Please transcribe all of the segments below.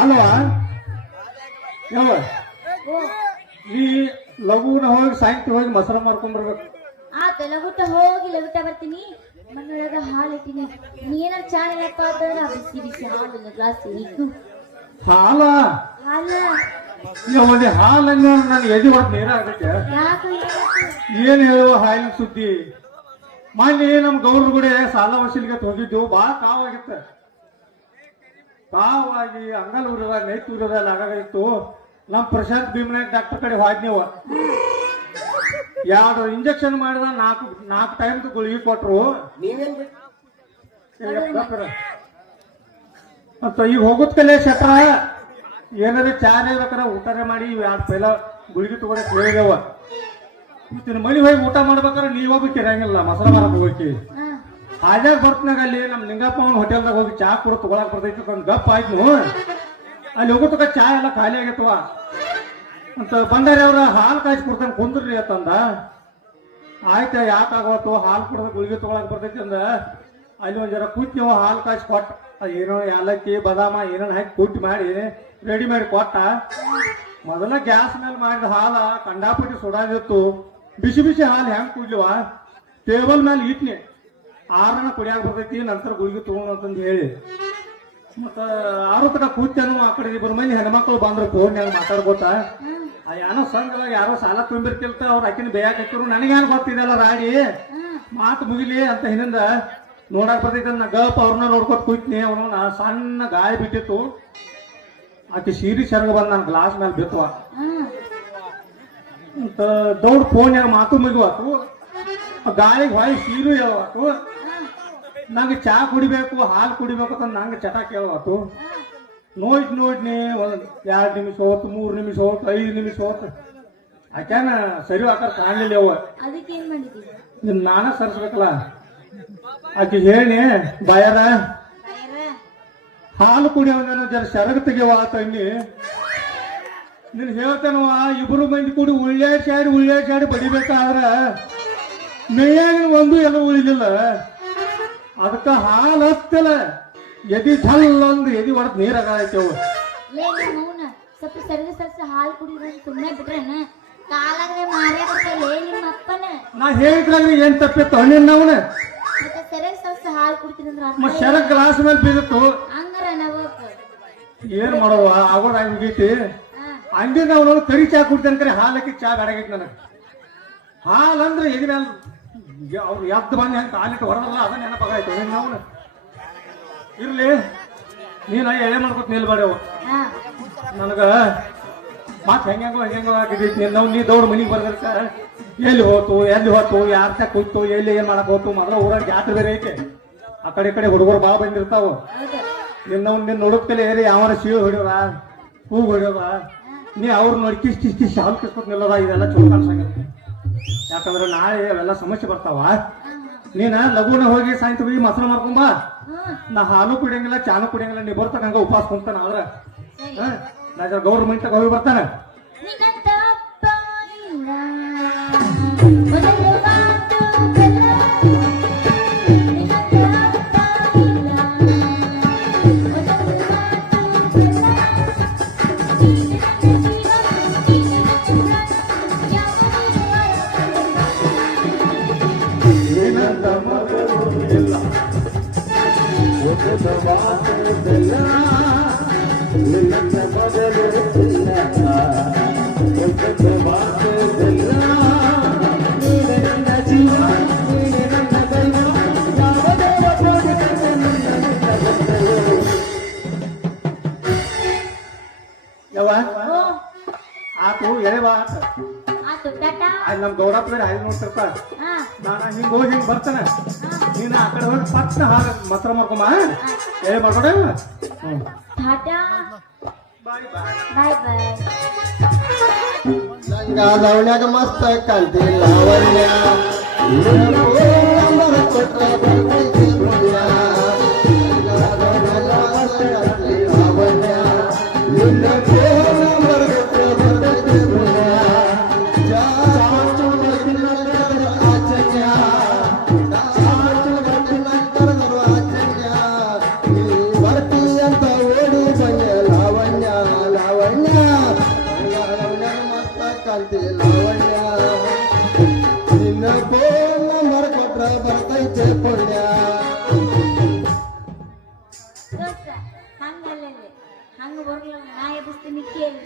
ಅಲ್ವಾ ಯಾವ ಈ ಲಘುನ ಹೋಗಿ ಸಾಯಂಕಾಲ ಹೋಗಿ ಮೊಸರ ಮಾರ್ಕೊಂಡ್ ಬರ್ಬೇಕು. ಆತ ಲಗುಟ ಹೋಗಿ ಲಗುಟ ಬರ್ತೀನಿ. ಮನೆಯೊಳಗ ಹಾಲು ಇಟ್ಟಿನಿ. ನೀನ ಚಾ ಬಿಸಿ ಬಿಸಿ ಹಾಲು ಗ್ಲಾಸ್ ಇಟ್ಟು ಹಾಲ ಹಾಲ ಒಂದು ಹಾಲು ನಾನು ಎದಿ ಹೊರತು ನೀರ ಆಗತ್ತೆ. ಏನ್ ಹೇಳುವ ಹಾಲಿನ ಸುದ್ದಿ. ಮೊನ್ನೆ ನಮ್ ಗೌಡ್ರ ಕೂಡ ಸಾಲ ವಸೂಲಿಗೆ ಹೋಗಿದ್ದು ಬಾಳ ಕಾವಾಗಿತ್ತ. ಕಾವಾಗಿ ಅಂಗಲ್ ಊರದ ನೈಟ್ ಊರದ ಆಗಾಗಿತ್ತು. ನಮ್ ಪ್ರಶಾಂತ್ ಭೀಮನಾಯಕ್ ಡಾಕ್ಟರ್ ಕಡೆ ಹೋದ್ನೇವ. 2 ಇಂಜೆಕ್ಷನ್ ಮಾಡಿದ 4 ಟೈಮ್ ಗುಳಿಗೆ ಕೊಟ್ರು. ಮತ್ತ ಈಗ ಹೋಗುತ್ತ ಕಲೆ ಶಟ್ರ ಏನಾರ ಚಾರ ಬೇಕಾರ ಊಟನೇ ಮಾಡಿ 2 ಪೈಲ ಗುಳಿಗೆ ತಗೊಂಡೆ ಹೇಳಿದವ. ಮನಿ ಹೋಗಿ ಊಟ ಮಾಡ್ಬೇಕಾದ್ರೆ ನೀವೊಬ್ಬ ಇರಂಗಿಲ್ಲ ಮಸಾಲ ಮಾರಕ್ ಹೋಗಿ ಹಾಜಾಗ ಬರ್ತನಾಗ ಅಲ್ಲಿ ನಮ್ ಲಿಂಗಪ್ಪ ಅವನ ಹೋಟೆಲ್ದಾಗ ಹೋಗಿ ಚಾ ಕೂಡ ತಗೊಳಕ್ ಬರ್ತೈತಿ ಒಂದ್ ಗಪ್ ಆಯ್ತು. ಅಲ್ಲಿ ಹೋಗೋತಕ ಚಾ ಎಲ್ಲ ಖಾಲಿ ಆಗೈತವ ಅಂತ ಬಂದಾರೆ. ಅವ್ರ ಹಾಲು ಕಾಯ್ಸಿ ಕೊಡ್ತಾನೆ ಕುಂದ್ರಿ ಅಂತಂದ. ಆಯ್ತ ಯಾಕಾಗವತ್ತು ಹಾಲು ಕೊಡದ ಗುಳಿಗೆ ತಗೊಳಕ್ ಬರ್ತೈತಿ ಅಂದ. ಅಲ್ಲಿ ಒಂದ್ ಜರ ಕೂತಿವ ಹಾಲು ಕಾಯ್ಸಿ ಕೊಟ್ಟ. ಏನೋ ಏಲಕ್ಕಿ ಬದಾಮ ಏನೇನು ಹಾಕಿ ಕುಟ್ಟಿ ಮಾಡಿ ರೆಡಿ ಮಾಡಿ ಕೊಟ್ಟ. ಮೊದಲ ಗ್ಯಾಸ್ ಮೇಲೆ ಮಾಡಿದ ಹಾಲ ಕಂಡಾಪಟ್ಟಿ ಸುಡಾದಿತ್ತು. ಬಿಸಿ ಬಿಸಿ ಹಾಲು ಹೆಂಗ್ ಕುಡ್ಲಿವ ಟೇಬಲ್ ಮೇಲೆ ಇಟ್ನಿ. 6 ಕುಡಿಯಾಕ ಬರ್ತೈತಿ ನಂತರ ಗುಳಿಗೆ ತಗೊಂಡು ಅಂತಂದು ಹೇಳಿ ಮತ್ತ 6 ತಕ ಕೂತೇನು. ಆ ಕಡೆ 2 ಮಂದಿ ಹೆಣ್ಮಕ್ಳು ಬಂದ್ರು ಫೋನ್ ಮಾತಾಡ್ಬೋತ. ಏನೋ ಸಂಘದಾಗ ಯಾರೋ ಸಾಲ ತುಂಬಿರ್ತಿಲ್ತ ಅವ್ರು ಆಕಿನ ಬೇಯಾಕರು. ನನಗೇನು ಗೊತ್ತಿದೆಲ್ಲ ರಾಡಿ ಮಾತು ಮುಗಿಲಿ ಅಂತ ಹಿಂದಿಂದ ನೋಡಕ್ ಬರ್ತೈತಿ. ನಾ ಗಪ್ ಅವ್ರನ್ನ ನೋಡ್ಕೊತ ಕೂತ್ನಿ. ಅವನು ನಾ ಸಣ್ಣ ಗಾಳಿ ಬಿಟ್ಟಿತ್ತು. ಆಕೆ ಸೀರಿ ಸೆರಗ ಬಂದ್ ನಾನು ಗ್ಲಾಸ್ ಮೇಲೆ ಬಿತ್ತವ ಅಂತ ದೌಡ್ ಫೋನ್ ಮಾತು ಮುಗಿವಾತು. ಗಾಳಿಗೆ ಹೊಯ್ ಸೀರು ಹೇಳವಾತು. ನಂಗೆ ಚಾ ಕುಡಿಬೇಕು ಹಾಲು ಕುಡಿಬೇಕು ಅಂತ ನಂಗೆ ಚಟ ಕೇಳವಾತು. ನೋಡ್ನಿ 2 ನಿಮಿಷ ಹೋತು 3 ನಿಮಿಷ ಹೋತು 5 ನಿಮಿಷ ಹೋತು. ಆಕ್ಯಾನ ಸರಿ ಆಕಾರ ಕಾಣಲಿಲ್ಲ ಅವ. ನಾನ ಸರಿಸ್ಬೇಕಲ್ಲ. ಆಕೆ ಹೇಳಿ ಬಾಯಾರ ಹಾಲು ಕುಡಿಯೋನ ಜರ ಸೆರಗ ತೆಗೆವ ತಂಗಿ. ನೀನ್ ಹೇಳ್ತೇನವ 2 ಮಂದಿ ಕೂಡಿ ಉಳ್ಳಾಡ್ಸಾಡಿ ಬಡಿಬೇಕಾದ್ರ ಮೇಯಾಗಿನ ಒಂದು ಎಲ್ಲ ಉಳಿಲಿಲ್ಲ. ಅದಕ್ಕ ಹಾಲು ಹತ್ತಿಲ್ಲ ಎದಿ ಝಲ್ ಅಂದ್ ಎದಿ ಹೊಡೆದ್ ನೀರಾಗೈತವ. ಸ್ವಲ್ಪ ಸರಿದ ಹಾಲು ಕುಡಿದ್ರೆ ಸುಮ್ಮನೆ ಬಿಟ್ರೇನ ಕಾಲಾಗ್ರೆ ಮಾರೇ ಬರ್ತಲ್ಲ ನಿಮ್ಮ ಅಪ್ಪನ. ನಾ ಹೇಳಿದ್ರಾಗ್ರಿ ಏನ್ ತಪ್ಪಿತ್ತು ಹಣ್ಣಿನ ನಾವನ ಸರಿಯಾಗಿ ಸ್ವಲ್ಪ ಹಾಲು ಕುಡಿತೀನಿ. ಸೆರಗ್ ಗ್ಲಾಸ್ ಮೇಲೆ ಬಿದ್ದಿತ್ತು. ಹಂಗಾರ ಏನ್ ಮಾಡೋವ ಆಗೋದ ಮುಗೀತಿ. ಹಂಗೆ ನಾವು ನೋಡಿ ಕರಿ ಚಾ ಕುಡ್ತೇನೆ ಕರೆ ಹಾಲಕ್ಕೆ ಚಾ ಬೇಡಾಗೈತಿ ನನಗೆ. ಹಾಲು ಅಂದ್ರೆ ಎದಿ ಮೇಲೆ ಅವ್ರು ಎದ್ದು ಬಂದು ಹೆಂಗೆ ಕಾಲಿಟ್ಟು ಹೊರದಲ್ಲ ಅದ ನೆನಪಾಗಾಯ್ತು. ನಾವು ಇರ್ಲಿ ನೀನ ಎಳೆ ಮಾಡ್ಕೊತ ನಿಲ್ಬೇಡವ. ನನಗ ಮತ್ ಹೆಂಗೋ ಆಗಿದೈತಿ. ನಾವು ನೀ ದೌಡ್ ಮನಿಗೆ ಬರ್ದಕ್ಕ ಎಲ್ಲಿ ಹೋತು ಯಾರ ತಕ್ಕ ಹೋಯ್ತು ಎಲ್ಲಿ ಏನ್ ಮಾಡಕ್ ಹೋತು. ಮೊದಲ ಊರಾಗ ಜಾತ್ರೆ ಬೇರೆ ಐತೆ. ಆ ಕಡೆ ಹುಡುಗರು ಭಾಳ ಬಂದಿರ್ತಾವ. ನಿನ್ನ ನೋಡೋದ್ಕಲೆ ಏರಿ ಯಾವಾರ ಸೀಳು ಹೊಡಿಯೋದ ಹೂ ಹೊಡಿಯೋದ ನೀ ಅವ್ರು ನೋಡಿ ಕಿಸ್ ಹಾಲು ಕಿಸ್ಕೊತ್ ನಿಲ್ಲೋದ. ಇದೆಲ್ಲ ಚಲೋ ಕಾಣಿಸಂಗಿಲ್ಲ. ಯಾಕಂದ್ರೆ ನಾಳೆ ಅವೆಲ್ಲ ಸಮಸ್ಯೆ ಬರ್ತಾವ. ನೀನ ಲಘುನ ಹೋಗಿ ಸಾಯಂಕಾಲ ಹೋಗಿ ಮೊಸರು ಮಾರ್ಕೊಂಬ. ನಾ ಹಾಲು ಕುಡಿಯಂಗಿಲ್ಲ ಚಾನು ಕುಡಿಯಂಗಿಲ್ಲ. ನೀ ಬರ್ತಾನ ಹಂಗ ಉಪವಾಸ ಕುಂತಾನ. ಆದ್ರ ನಾ ಗೌರ್ಮೆಂಟ್ ಹೋಗಿ ಬರ್ತಾನ. ಆತು ಎಳೆ ಬಾ ನಮ್ ಗೌರಪ್ಪ ಹಾಗೆ ನೋಡ್ತಿರ್ತಾರ. ನಾನು ಹಿಂಗ ಹೋಗಿ ಹಿಂಗ್ ಬರ್ತಾನೆ. ನೀನು ಆ ಕಡೆ ಹೋಗಿ ಪಕ್ಕ ಹಾಗ ಮೊಸರು ಮಾಡ್ಕೊಂಬ ಎಳೆ ಮಾಡ್ಕೊಡ. ಲವಣ್ಯಾಗ ಮಸ್ತ್ ಕಾಂತಿ ಲಾವಣ್ಯ ಲಾವಣ್ಯ ಕಾಂತಿ ಲಾವಣ್ಯ ನಿನ್ನ ಫೋನ್ ನಂಬರ್ ಕೊಟ್ರ ಬರ್ತೈತೆ ಪುಣ್ಯ ದೋಸ್ತ ಹಂಗಲ್ಲ ಹಂಗ ಬರ್ಲಿಲ್ಲ ನಾ ಎಬ್ಬಿಸ್ತೀನಿ ಕೇಳಿ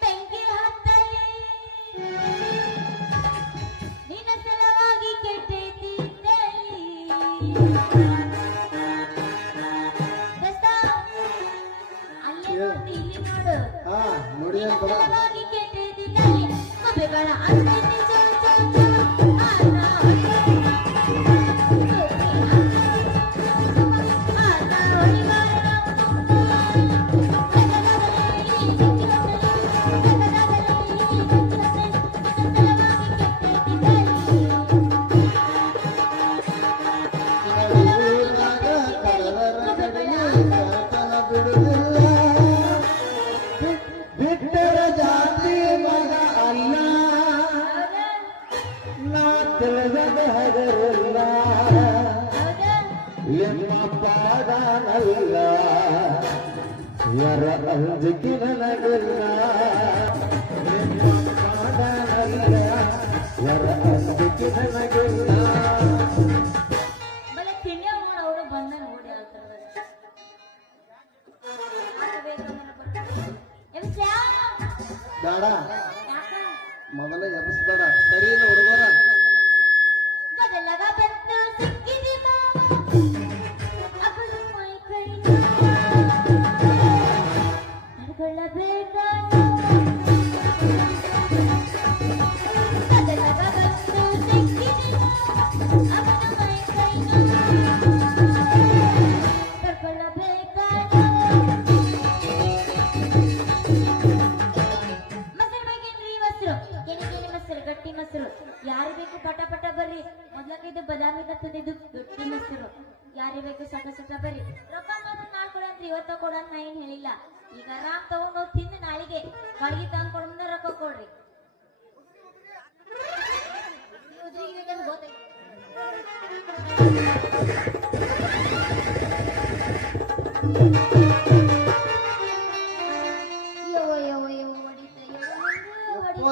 ಬೆಂಕಿ ಹತ್ತಲಿ ನಿನ್ನ ಸಲವಾಗಿ ಕೆಟ್ಟೈತಿ ದೋಸ್ತ ಅಲ್ಲೇ ನೋಡಿ ಇಲ್ಲಿ ನೋಡು ಹಾ ನೋಡಿ ನಿನ್ನ ಅಂತ ಸಲವಾಗಿ ಕೆಟ್ಟೈತಿ ಮಬ್ಬೆಗಳ ಅಂತೈತಿ ಊರಾಗ ಕಡಲರ ಕಡೆಗೆ ಕಾತನ ಬಿಡುವುದಿಲ್ಲ ಬಿಟ್ಟರ ಜಾತಿ ಮಗ ಅಲ್ಲ ನಾ ತಿಳಿದ ಹಗರಲ್ಲ ನಿಮ್ಮ ಪಾಡನಲ್ಲ ಯರ ಅಂಜಿಕೆ ನನಗಿಲ್ಲ ನಿಮ್ಮ ಪಾಡನಲ್ಲ ಯರ ಅಂಜಿಕೆ ನನಗಿಲ್ಲ ಬಲೆ ತಿನ್ನೇ ಅವರು ಬಂದ ನೋಡಿ ಹೇಳ್ತಾರೆ ಬೇಡ ಮೊದಲ ಎಬ್ಬಿಸ್ಬೇಡ ಸರಿ ಇಲ್ಲ ಹುಡುಗರ ಗದಲಗ ಬಂದು ಸಿಕ್ಕಿದಿ ಅಗಲು ಮೈ ಕೈ ನಡ್ಕೊಳ್ಳಬೇಕ ಗದಲಗ ಬಂದು ಸಿಕ್ಕಿದಿ ಅಗಲು ಮೈ ಕೈ ನಡ್ಕೊಳ್ಳಬೇಕ ಮೊಸರು ಬೇಕೇನ್ರಿ ಮೊಸರು ಏನಿಗೇನಿ ಮೊಸರು ಗಟ್ಟಿ ಮೊಸರು ಯಾರು ಬೇಕು ಪಟ ಪಟ ಬರ್ರಿ ಮೊದ್ಲಕ್ಕೆ ಇದು ಬದಾಮಿ ತಂದಿದ್ದು ಗಟ್ಟಿ ಮೊಸರು ಯಾರು ಬೇಕು ಸಟ ಸಟ ಬರ್ರಿ ರೊಕ್ಕ ಮಾತ್ರ ನಾಳೆ ಕೊಡಂತ್ರಿ ಇವತ್ತ ಕೊಡಂತ ನಾ ಏನ್ ಹೇಳಿಲ್ಲ ಈಗ ಆರಾಮ್ ತಗೊಂಡ್ ಹೋಗಿ ತಿಂದು ನಾಳೆಗೆ ಬಾಡಿಗೆ ತಂದು ಕೊಡ ಮುಂದೆ ರೊಕ್ಕ ಕೊಡ್ರಿ ಗೊತ್ತೈತಿ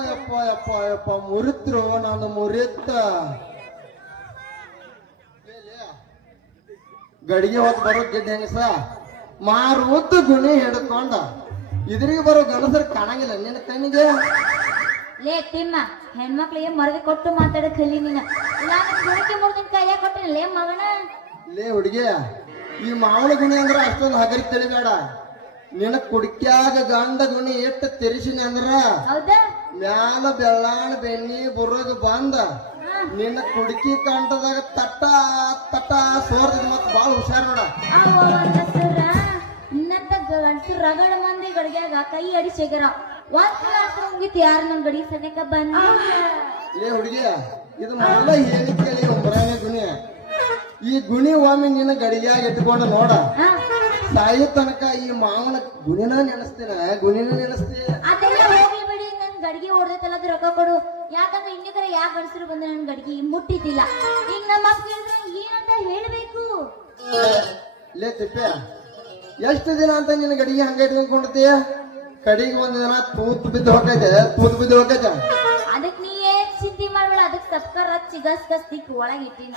ಯಪ್ಪ ಯಪ್ಪ ಯಪ್ಪ ಮುರಿತ್ರು ನಾನು ಮುರಿತ್ತ ಗಡಿಗೆ ಹೊತ್ತು ಬರೋ ಗಿಡ್ಡ ಹೆಂಗಸ ಮಾರು ಉದ್ದ ಗುಣಿ ಹಿಡ್ಕೊಂಡ ಇದ್ರಿಗೆ ಬರೋ ಗಣಸರು ಕಾಣಂಗಿಲ್ಲ ನಿನ್ನ ಕಣ್ಣಿಗೆ ಲೇ ತಿಮ್ಮ ಹೆಣ್ಮಕ್ಳಿಗೆ ಮರದಿ ಕೊಟ್ಟು ಮಾತಾಡ ಕಲಿ ನೀನ ನಾನು ಗುಣಕ್ಕೆ ಮುರಿದಿನ ಕೈಯಾಗ ಕೊಟ್ಟಿನ ಲೇ ಮಗನ ಲೇ ಹುಡುಗಿ ಈ ಮಾವಳ ಗುಣಿ ಅಂದ್ರ ಅಷ್ಟೊಂದು ಹಗರಿ ತಿಳಿಬೇಡ ನಿನ್ನ ಕುಡ್ಕ್ಯಾಗ ಗಂಡ ಗುಣಿ ಎಟ್ಟು ತೆರಿಸಿನಿ ಅಂದ್ರ ಹೌದಾ ಮ್ಯಾಲ ಬೆಳ್ಳಾಣ ಬೆಣ್ಣಿ ಬುರ್ರಗ ಬಂದ ನಿನ್ನ ಕುಡ್ಕಿ ಕಂಠದಾಗ ತಟ್ಟ ತಟ್ಟ ಸೋರ್ದ ಮತ್ ಬಾಳ ಹುಷಾರ್ ನೋಡ ಇನ್ನಂತ ಗಂಟು ರಗಡ ಮಂದಿ ಗಡಿಗ್ಯಾಗ ಕೈ ಅಡಿಸಿಗರ ಒಂದ್ ಕ್ಲಾಸ್ ಮುಗಿತು ಯಾರು ನಮ್ ಗಡಿ ಸನೇಕ ಬಂದ ಏ ಹುಡುಗಿ ಇದು ಮೊದಲ ಹೇಳಿ ಕೇಳಿ ಒಂಬರನೇ ಗುಣಿ ಈ ಗುಣಿ ಒಮ್ಮೆ ನಿನ್ನ ಗಡಿಗ್ಯಾಗ ಇಟ್ಕೊಂಡು ನೋಡ ಸಾಯೋ ತನಕ ಈ ಮಾವನ ಗುಣಿನ ನೆನಸ್ತೀನ ಗುಣಿನ ನೆನಸ್ತೀಯ ಅದೆಲ್ಲ ಹೋಗ್ಲಿ ಬಿಡಿ ನನ್ ಗಡಿಗೆ ಹೊಡೆದೈತಲ್ಲ ಅದು ರೊಕ್ಕ ಕೊಡು ಯಾಕಂದ್ರೆ ಇನ್ನಿತರ ಯಾ ಗಂಡಸರು ಬಂದ್ರೆ ನನ್ ಗಡಿಗೆ ಮುಟ್ಟಿದ್ದಿಲ್ಲ ಈಗ ನಮ್ಮ ಮಕ್ಕಳಿದ್ರೆ ಏನಂತ ಹೇಳ್ಬೇಕು ಲೇ ತಿಪ್ಪೆ ಎಷ್ಟು ದಿನ ಅಂತ ನಿನ್ನ ಗಡಿಗೆ ಹಂಗ ಇಟ್ಕೊಂಡ್ಕೊಡ್ತೀಯ ಕಡಿಗೆ ಒಂದ್ ದಿನ ತೂತ್ ಬಿದ್ದು ಹೋಗೈತೆ ಅದಕ್ ನೀ ಏನ್ ಚಿಂತೆ ಮಾಡ್ಬೇಡ ಅದಕ್ ಸಬ್ಕರ್ ಹಚ್ಚಿ ಗಸ್ ಗಸ್ ತಿಕ್ ಒಳಗೆ ಇಟ್ಟಿನಿ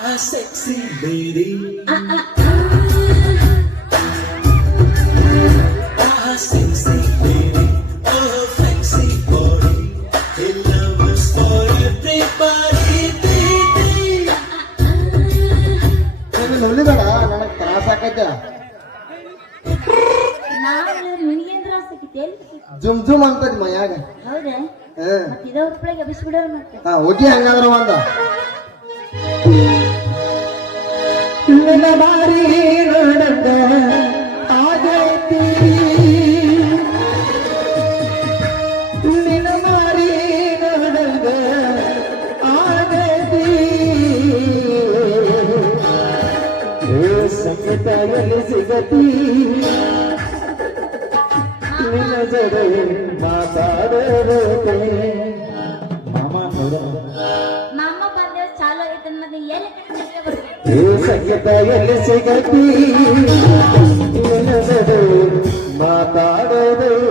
ನುಲಿಬೇಡ ನನಗ್ ತ್ರಾಸ ಆಕೈತೆ ನಾನು ನಿನಗೇನ್ ತ್ರಾಸ ಆಕೈತಿ ಎಲ್ಲಿ ಜುಮ್ ಜುಮ್ ಅಂತದ್ ಮೈಯಾಗ ಹೌದಾ ಹಾ ಮತ್ತೆ ಇದ ಉಪ್ಪಳಿಗೆ ಬಿಸ್ಬಿಡೋರು ಮತ್ತೆ ಹೋಗಿ ಹಂಗಾದ್ರ ಒಂದ ನಿನ್ನ ಬಾರಿ ನೋಡಂಗ ಆಗೈತಿ ನಿನ್ನ ಬಾರಿ ನೋಡಂಗ ಆಗೈತಿ ಸಂಗೀತದಲ್ಲಿ ಸಿಗತಿ ನಿನ್ನ ಜಡೆ ಮಾತಾಡೋಕೆ ಮಾಮ ನೋಡ ನಮ್ಮ ಬಂದ ಚಾಲು ಆಗೈತೆ ಮತ್ತೆ ಎಲ್ಲಿ ಕಡೆ ಬರ್ಬೇಕು ಸಂಗೀತ ಎಲ್ಲಿ ಸಿಗತಿ ಏನದು ಮಾತಾಡೋದೈತೆ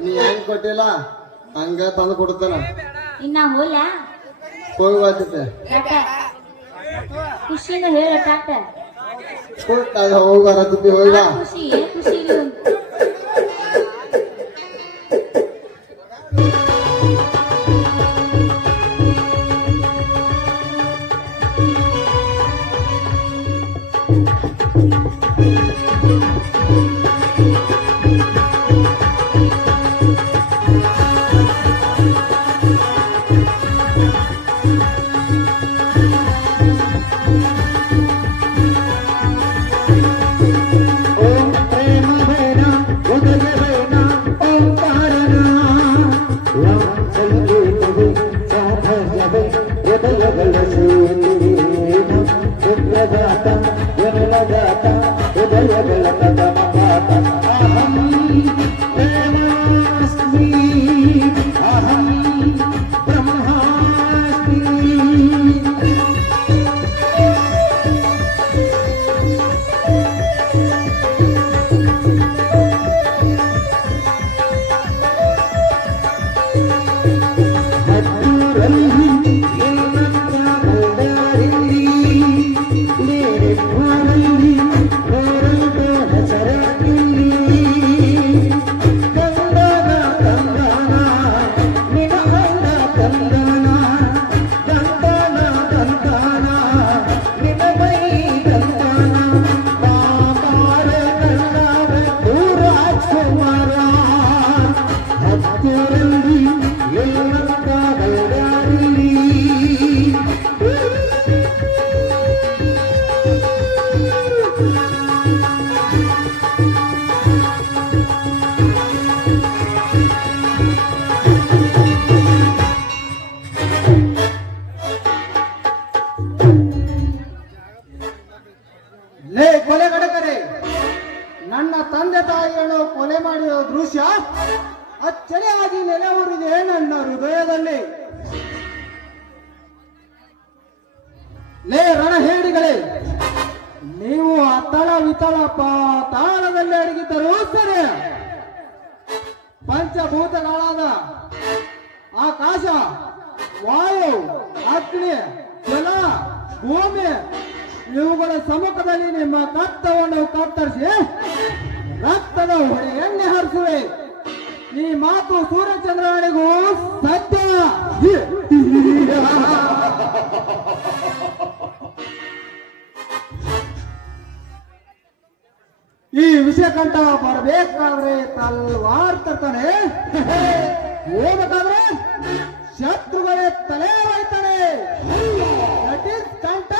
ನೀ ಹೆಂಗ್ ಕೊಟ್ಟಿಲ್ಲ ಹಂಗ ತಂದು ಕೊಡ್ತಾನ ಇನ್ನ ಹೋಲ ಹೋಗಿ ಬರ್ತಿದ್ದೆ ಖುಷಿಯಿಂದ ಹೇಳ ಟಾಟ ಹೋಗಿ ಬರತ್ತಿದ್ದೆ ಹೋಗಿ ಬಾ ಖುಷಿ ಖುಷಿ ಲೇ ಕೊಲೆಗಡಕರೇ, ನನ್ನ ತಂದೆ ತಾಯಿಯನ್ನು ಕೊಲೆ ಮಾಡಿದ ದೃಶ್ಯ ಅಚ್ಚರಿಯಾಗಿ ನೆಲೆ ಊರಿದೆ ನನ್ನ ಹೃದಯದಲ್ಲಿ. ಲೇ ರಣಹೇಡಿಗಳೇ, ನೀವು ಅತಳ ವಿತಳ ತಾಳದಲ್ಲಿ ಅಡಗಿದ್ದರೂ ಸರಿ, ಪಂಚಭೂತಗಳಾದ ಆಕಾಶ, ವಾಯು, ಅಗ್ನಿ, ಜಲ, ಭೂಮಿ ಇವುಗಳ ಸಮ್ಮುಖದಲ್ಲಿ ನಿಮ್ಮ ರಕ್ತವನ್ನು ಕತ್ತರಿಸಿ ರಕ್ತದ ಹೊಳೆಯನ್ನೇ ಹರಿಸುವೆ. ಈ ಮಾತು ಸೂರ್ಯಚಂದ್ರನಿಗೂ ಸತ್ಯ. ಈ ವಿಷಕಂಠ ಬರಬೇಕಾದ್ರೆ ತಲ್ವಾರ್ ತರ್ತಾನೆ, ಹೋಗ್ಬೇಕಾದ್ರೆ ಶತ್ರುಗಳೇ ತಲೆ ಹೋಯ್ತಾನೆ. ದಟ್ ಈಸ್ ಕಂಠ,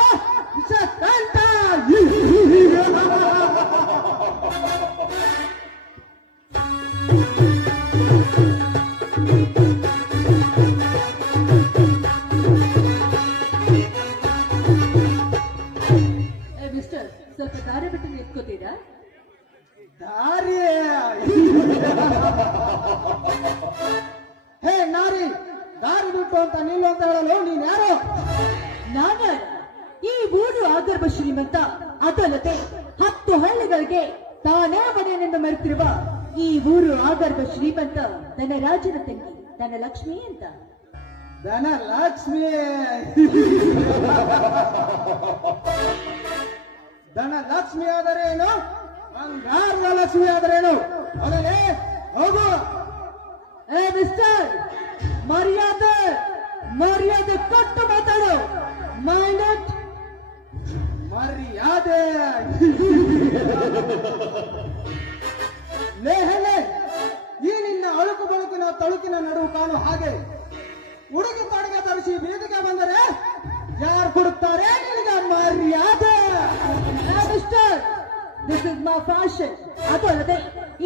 ವಿಷಕಂಠ. ಮಿಸ್ಟರ್, ಸ್ವಲ್ಪ ದಾರಿ ಬಿಟ್ಟು ನಿಂತ್ಕೋತೀರಾ? ದಾರಿ? ಹೇ ನಾರಿ, ದಾರಿ ಬಿಟ್ಟು ಅಂತ ನಿಲ್ಲು ಅಂತ ಹೇಳಲು ನೀನ್ ಯಾರು? ನಾನು ಈ ಊರು ಆಗರ್ಭ ಶ್ರೀಮಂತ, ಅದಲ್ಲದೆ 10 ಹಳ್ಳಿಗಳಿಗೆ ತಾನೇ ಮನೆಯನ್ನೆಂದು ಮರೆತಿರುವ ಈ ಊರು ಆಗರ್ಭ ಶ್ರೀಮಂತ ಧನರಾಜನ ತಂಗಿ ಧನಲಕ್ಷ್ಮಿ ಅಂತ. ಧನಲಕ್ಷ್ಮಿ? ಧನಲಕ್ಷ್ಮಿ ಆದರೇನು, ಬಂಗಾರದ ಲಕ್ಷ್ಮಿ ಆದರೇನು? ಅದರೇ ಹೌದು. ಏ ಮಿಸ್ಟರ್, ಮರ್ಯಾದೆ ಮರ್ಯಾದೆ ಕೊಟ್ಟು ಮಾತಾಡು. ಮೈಂಡ್ ಮರ್ಯಾದೆ. ಲೇ ಹೆಣ್ಣೆ, ಈ ನಿನ್ನ ಅಳುಕು ಬಳುಕಿನ ತಳುಕಿನ ನಡುವು ಕಾಣು ಹಾಗೆ ಉಡುಗೆ ತೊಡುಗೆ ತರಿಸಿ ಬೀದಿಗೆ ಬಂದರೆ ಯಾರು ಕೊಡುತ್ತಾರೆ ನಿನಗೆ ಮರ್ಯಾದೆ? Mister, this is my fashion. ಅದಲ್ಲದೆ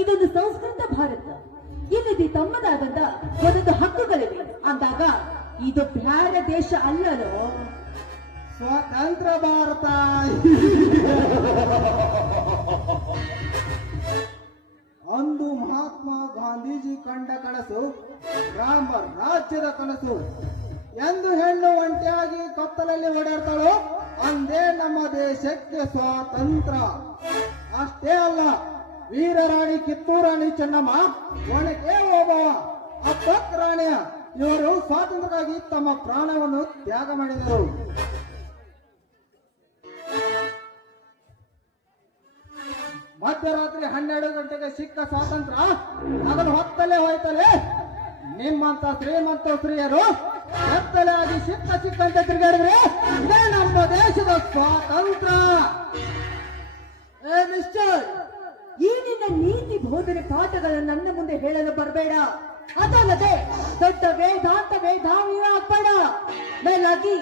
ಇದೊಂದು ಸಂಸ್ಕೃತ ಭಾರತ. ಇಲ್ಲಿ ತಮ್ಮದಾದಂತ ಒಂದೊಂದು ಹಕ್ಕುಗಳಿವೆ ಅಂದಾಗ ಇದು ಬೇರೆ ದೇಶ ಅಲ್ಲಲೋ. ಸ್ವತಂತ್ರ ಭಾರತ. ಅಂದು ಮಹಾತ್ಮ ಗಾಂಧೀಜಿ ಕಂಡ ಕನಸು ರಾಮ ರಾಜ್ಯದ ಕನಸು. ಎಂದು ಹೆಣ್ಣು ಒಂಟಿಯಾಗಿ ಕತ್ತಲಲ್ಲಿ ಓಡಾಡ್ತಾಳೋ ಅಂದೇ ನಮ್ಮ ದೇಶಕ್ಕೆ ಸ್ವಾತಂತ್ರ್ಯ. ಅಷ್ಟೇ ಅಲ್ಲ, ವೀರರಾಣಿ ಕಿತ್ತೂರು ರಾಣಿ ಚೆನ್ನಮ್ಮ, ಒಣಕೆ ಓಬವ್ವ, ಅಪ್ಪಕ್ ರಾಣಿಯ ಇವರು ಸ್ವಾತಂತ್ರ್ಯಕ್ಕಾಗಿ ತಮ್ಮ ಪ್ರಾಣವನ್ನು ತ್ಯಾಗ ಮಾಡಿದರು. ಮಧ್ಯರಾತ್ರಿ 12 ಗಂಟೆಗೆ ಸಿಕ್ಕ ಸ್ವಾತಂತ್ರ್ಯ ಹಗಲು ಹೊತ್ತಲೇ ಹೋಯ್ತಲೇ. ನಿಮ್ಮಂತ ಶ್ರೀಮಂತ ಸ್ತ್ರೀಯರು ಎತ್ತಲೆ ಆಗಿ ಸಿಕ್ಕಂತೆ ತಿರುಗಾಡಿದ್ರೆ ಇದೇ ನಮ್ಮ ದೇಶದ ಸ್ವಾತಂತ್ರ್ಯ. ಏ ಮಿಸ್ಟರ್, ಈ ನಿನ್ನ ನೀತಿ ಬೋಧನೆ ಪಾಠಗಳನ್ನು ನನ್ನ ಮುಂದೆ ಹೇಳಲು ಬರಬೇಡ. ಅದಲ್ಲದೆ ದೊಡ್ಡ ವೇದಾಂತ ಮೇಧಾವಿ ಆಗ್ಬೇಡ. ಮೇಲಾಗಿ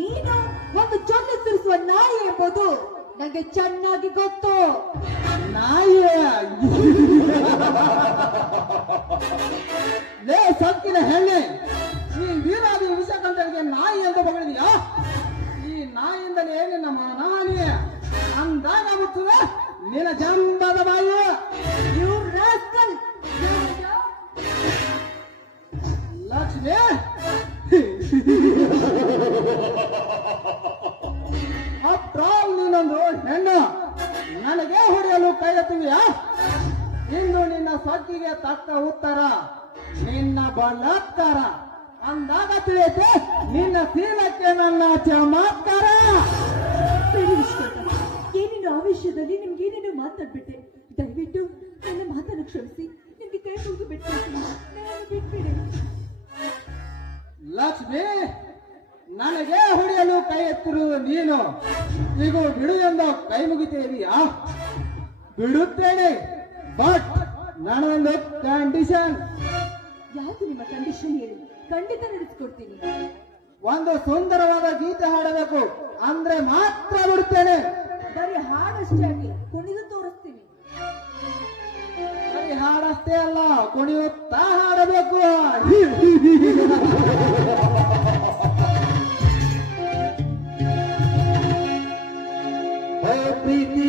ನೀನು ಒಂದು ಚೊನ್ನ ತಿರುಸುವ ನಾಯಿ ಎಂಬುದು ನಂಗೆ ಚೆನ್ನಾಗಿ ಗೊತ್ತು. ನಾಯಿ? ಲೇ ಸೊಕ್ಕಿನ ಹೆಣ್ಣೆ, ಈ ವೀರಾದಿ ವಿಷಕಂಠನಿಗೆ ನಾಯಿ ಅಂತ ಬಗಳಿದೆಯಾ? ಈ ನಾಯಿಯಿಂದಲೇ ನಿನ್ನ ಮಾನಹಾನಿ ಅಂದಾಗ ಮುಚ್ಚುವೆ ನಿನ್ನ ಜಂಬದ ಬಾಯಿ. You rascal! ಲಕ್ಷ್ಮಿ, ಅಪ್ರಾಲ್ ನೀನೊಂದು ಹೆಣ್ಣು ನನಗೆ ಹೊಡೆಯಲು ಕೈ ಎತ್ತುವಿಯಾ? ಇಂದು ನಿನ್ನ ಸೊಕ್ಕಿಗೆ ತಕ್ಕ ಉತ್ತರ ನಿನ್ನ ಬಲಾತ್ಕಾರ ಅಂದಾಗ ತಿಳಿಯುತ್ತೆ ನಿನ್ನ ಶೀಲಕ್ಕೆ ನನ್ನ ಚಮತ್ಕಾರ. ಸರಿ ವಿಶ್ವನಾಥ, ಏನೇನು ಆವೇಶದಲ್ಲಿ ನಿಮ್ಗೇನೇನು ಮಾತಾಡ್ಬಿಟ್ಟೆ. ದಯವಿಟ್ಟು ನನ್ನ ಮಾತನ್ನು ಕ್ಷಮಿಸಿ. ನಿಮ್ಗೆ ಕೈ ಮುಗಿದು ಬಿಟ್ಬಿಡ್ತೀನಿ. ನಾನು ಬಿಟ್ಬಿಡಿ. ಲಕ್ಷ್ಮಿ, ನನಗೆ ಹೊಡೆಯಲು ಕೈ ಎತ್ತಿರುವುದು ನೀನು. ಈಗ ಬಿಡು ಎಂದು ಕೈ ಮುಗಿತೇವಿಯಾ? ಬಿಡುತ್ತೇನೆ, ಬಟ್ ನಾನೊಂದು ಕಂಡೀಷನ್. ಯಾವುದು ನಿಮ್ಮ ಕಂಡೀಷನ್ ಹೇಳಿ, ಖಂಡಿತ ನಡೆಸ್ಕೊಡ್ತೀನಿ. ಒಂದು ಸುಂದರವಾದ ಗೀತೆ ಹಾಡಬೇಕು, ಅಂದ್ರೆ ಮಾತ್ರ ಬಿಡುತ್ತೇನೆ. ಬರೀ ಹಾಡಷ್ಟೇ ಆಗಲಿ, ಕುಣಿದು ತೋರಿಸ್ತೀನಿ. ಬರೀ ಹಾಡಷ್ಟೇ ಅಲ್ಲ, ಕುಣಿಯುತ್ತಾ ಹಾಡಬೇಕು. ಪ್ರೀತಿ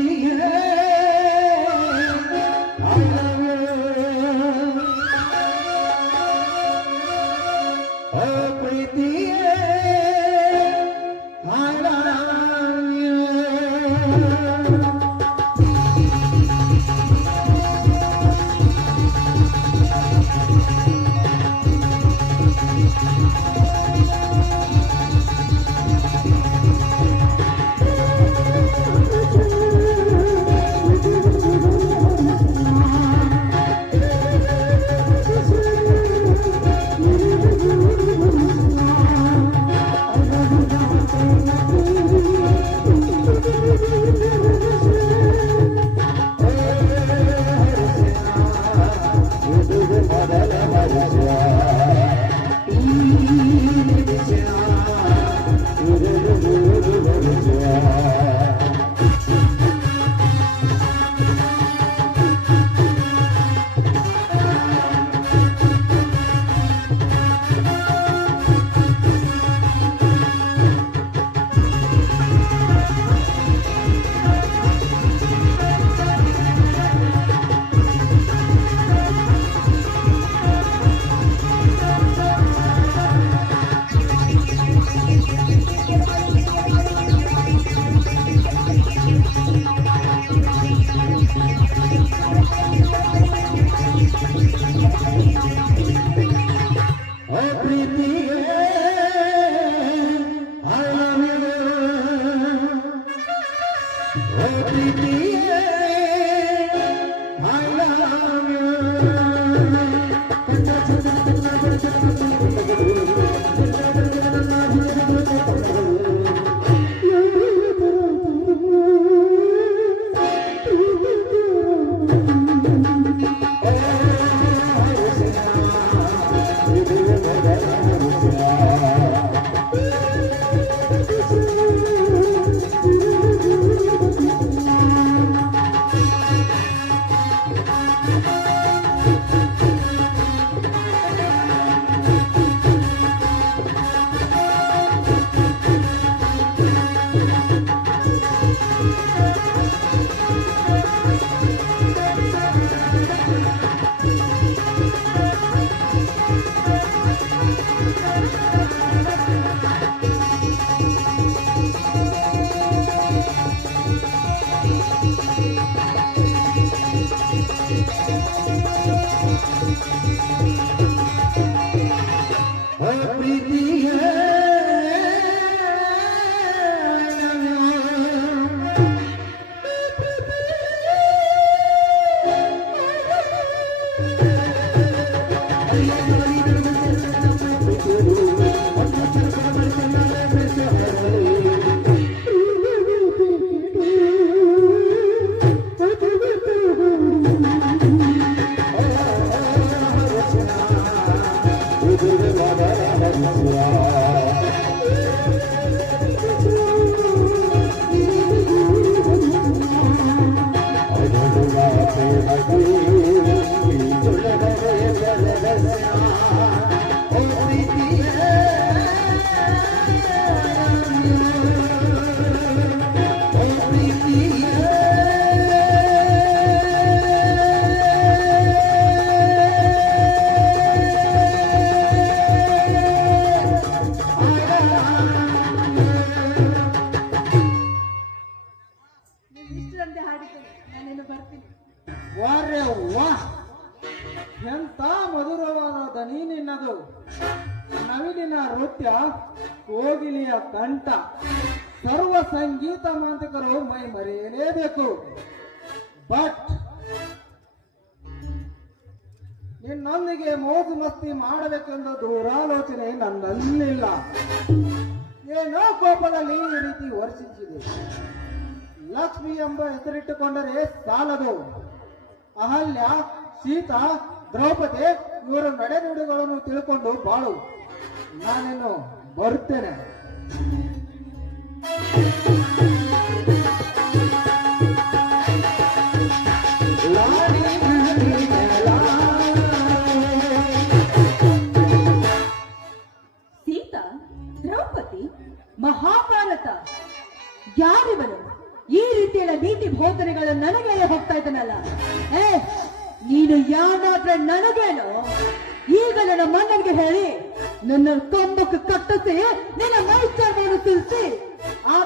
ಇಷ್ಟರಂತೆ ಹಾಡಿದ್ದೇನೆ, ನಾನೇನು ಬರ್ತೀನಿ. ವಾರ್ಯ ವಾ ಎಂತ ಮಧುರವಾದ ದನಿ ನಿನ್ನದು. ನವಿಲಿನ ನೃತ್ಯ, ಕೋಗಿಲಿಯ ಕಂಠ, ಸರ್ವ ಸಂಗೀತ ಮಾಂತಕರು ಮೈ ಮರೆಯಲೇಬೇಕು. ಬಟ್ ನಿನ್ನೊಂದಿಗೆ ಮೋಜು ಮಸ್ತಿ ಮಾಡಬೇಕೆಂದು ದೂರಾಲೋಚನೆ ನನ್ನಲ್ಲಿಲ್ಲ. ಏನೋ ಕೋಪದಲ್ಲಿ ಈ ರೀತಿ ವರ್ಷಿಸಿದೆ. ಲಕ್ಷ್ಮಿ ಎಂಬ ಹೆಸರಿಟ್ಟುಕೊಂಡರೆ ಸಾಲದು. ಅಹಲ್ಯ, ಸೀತಾ, ದ್ರೌಪದಿ ಇವರ ನಡೆನುಡಿಗಳನ್ನು ತಿಳ್ಕೊಂಡು ಬಾಳು. ನಾನೇನು ಬರುತ್ತೇನೆ. ಸೀತಾ, ದ್ರೌಪದಿ, ಮಹಾಭಾರತ, ಯಾರಿವನು? ಈ ರೀತಿಯ ನೀತಿ ಬೋಧನೆಗಳು ನನಗೆ ಹೋಗ್ತಾ ಇದ್ದಾನಲ್ಲ. ನೀನು ಯಾವಾದ್ರೆ ನನಗೇನು? ಈಗ ನನ್ನ ಮನ್ನನಿಗೆ ಹೇಳಿ ನನ್ನ ಕಂಬಕ್ಕೆ ಕಟ್ಟಿಸಿ ನಿನ್ನ ಮೈಚಾರವನ್ನು ತಿಳಿಸಿ ಆ